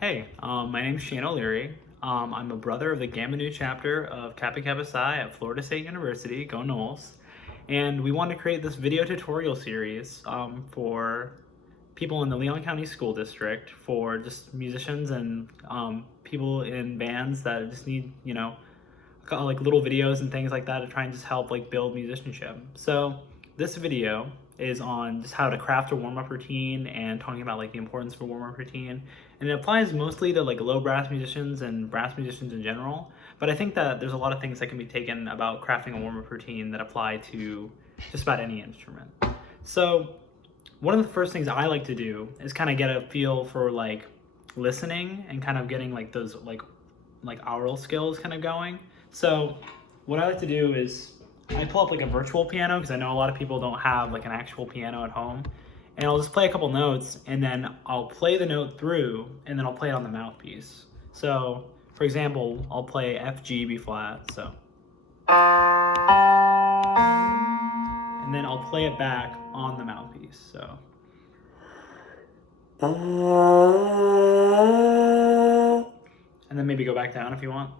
Hey, my name's Shane O'Leary. I'm a brother of the Gamma Nu chapter of Kappa Kappa Psi at Florida State University, go Noles. And we want to create this video tutorial series for people in the Leon County School District, for just musicians and people in bands that just need, like little videos and things like that to try and just help like build musicianship. So this video is on just how to craft a warm-up routine and talking about like the importance of a warm-up routine, and it applies mostly to like low brass musicians and brass musicians in general, but I think that there's a lot of things that can be taken about crafting a warm-up routine that apply to just about any instrument. So one of the first things I like to do is kind of get a feel for like listening and kind of getting like those like aural skills kind of going. So what I like to do is I pull up like a virtual piano because I know a lot of people don't have like an actual piano at home, and I'll just play a couple notes and then I'll play the note through and then I'll play it on the mouthpiece. So for example, I'll play F, G, B flat, so. And then I'll play it back on the mouthpiece, so. And then maybe go back down if you want.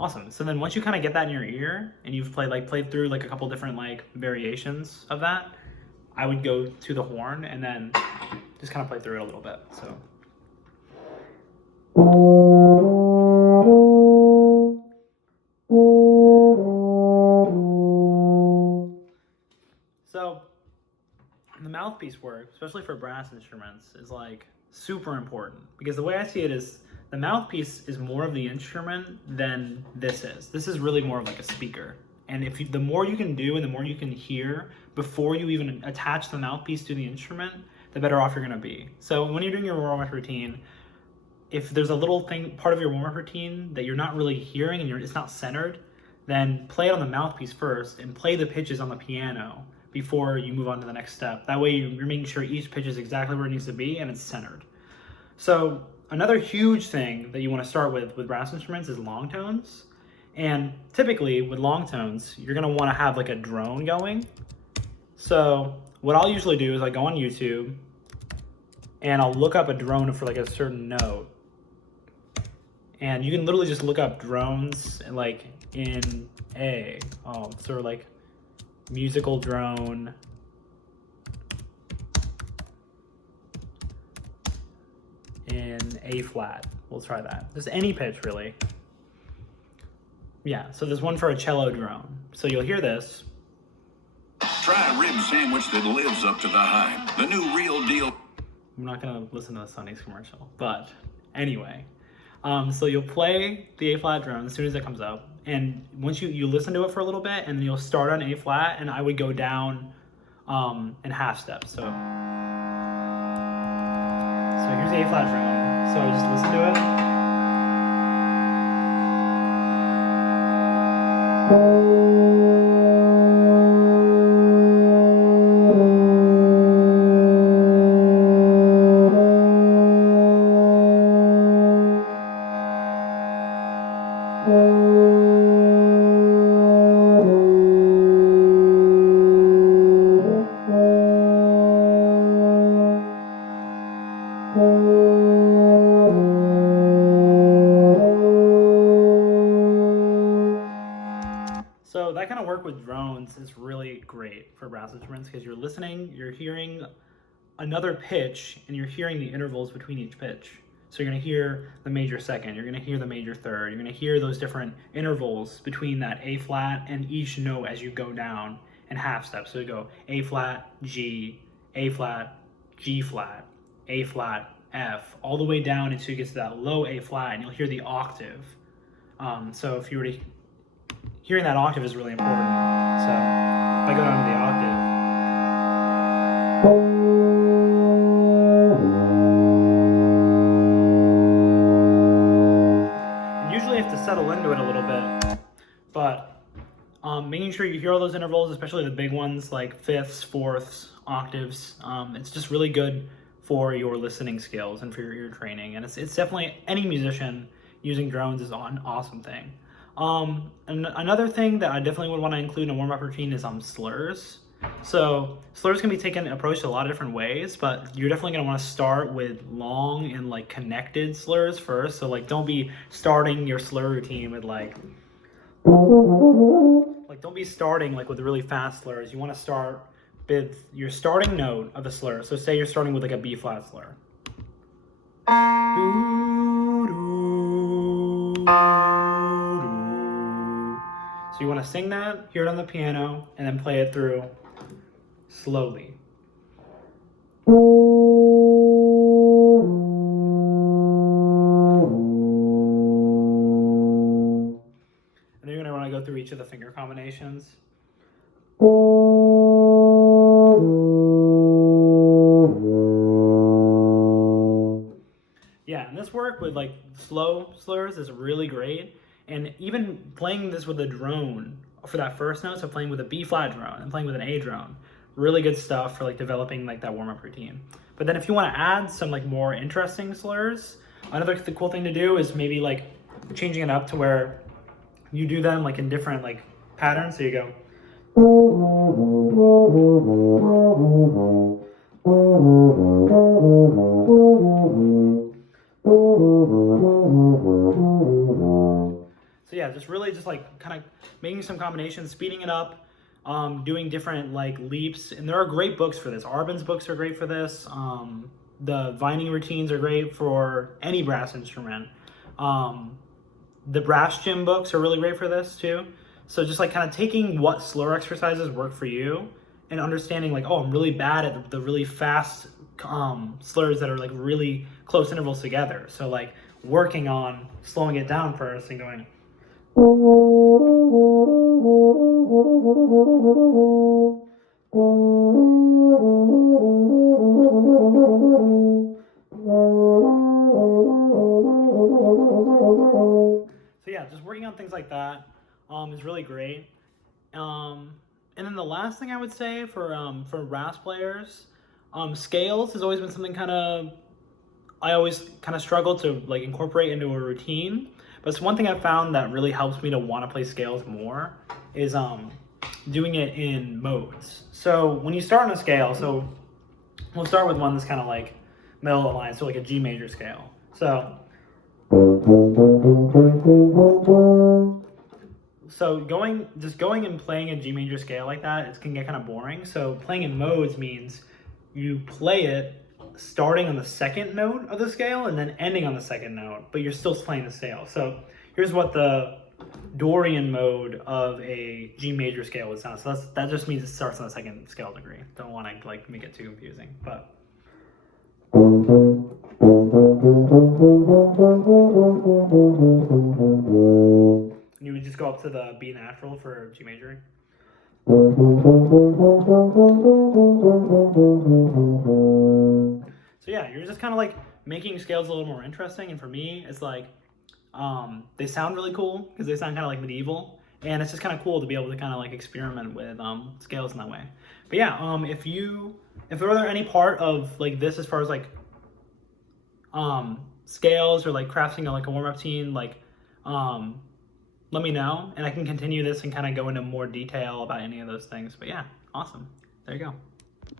Awesome. So then once you kind of get that in your ear and you've played through like a couple different like variations of that, I would go to the horn and then just kind of play through it a little bit. So the mouthpiece work, especially for brass instruments, is like super important because the way I see it is the mouthpiece is more of the instrument than this is. This is really more of like a speaker. And the more you can do and the more you can hear before you even attach the mouthpiece to the instrument, the better off you're gonna be. So when you're doing your warm-up routine, if there's a little part of your warm-up routine that you're not really hearing and it's not centered, then play it on the mouthpiece first and play the pitches on the piano before you move on to the next step. That way you're making sure each pitch is exactly where it needs to be and it's centered. So another huge thing that you want to start with brass instruments is long tones. And typically with long tones, you're going to want to have like a drone going. So what I'll usually do is I go on YouTube and I'll look up a drone for like a certain note. And you can literally just look up drones like in A. Sort of like musical drone in A flat. We'll try that. Just any pitch really. Yeah, so there's one for a cello drone. So you'll hear this. Try a rib sandwich that lives up to the hype. The new Real Deal. I'm not gonna listen to the Sunny's commercial, but anyway. So you'll play the A flat drone as soon as it comes up, and once you listen to it for a little bit, and then you'll start on A flat, and I would go down in half steps. So here's the A flat drone. So just listen to it. So that kind of work with drones is really great for brass instruments because you're listening, you're hearing another pitch, and you're hearing the intervals between each pitch. So you're going to hear the major second, you're going to hear the major third, you're going to hear those different intervals between that A flat and each note as you go down in half steps. So you go A flat, G, A flat, G flat, A flat, F, all the way down until you get to that low A flat, and you'll hear the octave. So if you were to hearing that octave is really important. So if I go down to the octave, and usually you have to settle into it a little bit, but making sure you hear all those intervals, especially the big ones like fifths, fourths, octaves, it's just really good for your listening skills and for your ear training. And it's definitely, any musician using drones is an awesome thing. And another thing that I definitely would want to include in a warm-up routine is slurs. So slurs can be approached a lot of different ways, but you're definitely going to want to start with long and like connected slurs first. So like don't be starting your slur routine with like don't be starting like with really fast slurs. You want to start with your starting note of the slur. So say you're starting with like a B flat slur. So you want to sing that, hear it on the piano, and then play it through slowly. And then you're going to want to go through each of the finger combinations. Yeah, and this work with like slow slurs is really great. And even playing this with a drone for that first note, so playing with a B flat drone and playing with an A drone, really good stuff for like developing like that warm up routine. But then if you want to add some like more interesting slurs, another cool thing to do is maybe like changing it up to where you do them like in different like patterns. So you go. So yeah, just really just like kind of making some combinations, speeding it up, doing different like leaps. And there are great books for this. Arbin's books are great for this. The Vining routines are great for any brass instrument. The Brass Gym books are really great for this too. So just like kind of taking what slur exercises work for you and understanding like, oh, I'm really bad at the really fast slurs that are like really close intervals together. So like working on slowing it down first and going. So yeah, just working on things like that is really great. And then the last thing I would say for brass players, scales has always been something I always kind of struggle to like incorporate into a routine. But it's one thing I found that really helps me to want to play scales more is doing it in modes. So when you start on a scale, so we'll start with one that's kind of like middle of the line, so like a G major scale. So going and playing a G major scale like that, it can get kind of boring. So playing in modes means you play it starting on the second note of the scale and then ending on the second note, but you're still playing the scale. So here's what the Dorian mode of a G major scale would sound. So that just means it starts on the second scale degree. Don't want to like make it too confusing, but. You would just go up to the B natural for G major. So yeah, you're just kind of like making scales a little more interesting. And for me, it's like they sound really cool because they sound kind of like medieval, and it's just kind of cool to be able to kind of like experiment with scales in that way. But yeah, if there are any part of like this as far as like scales or like crafting like a warm-up routine, like let me know and I can continue this and kind of go into more detail about any of those things. But yeah, awesome. There you go.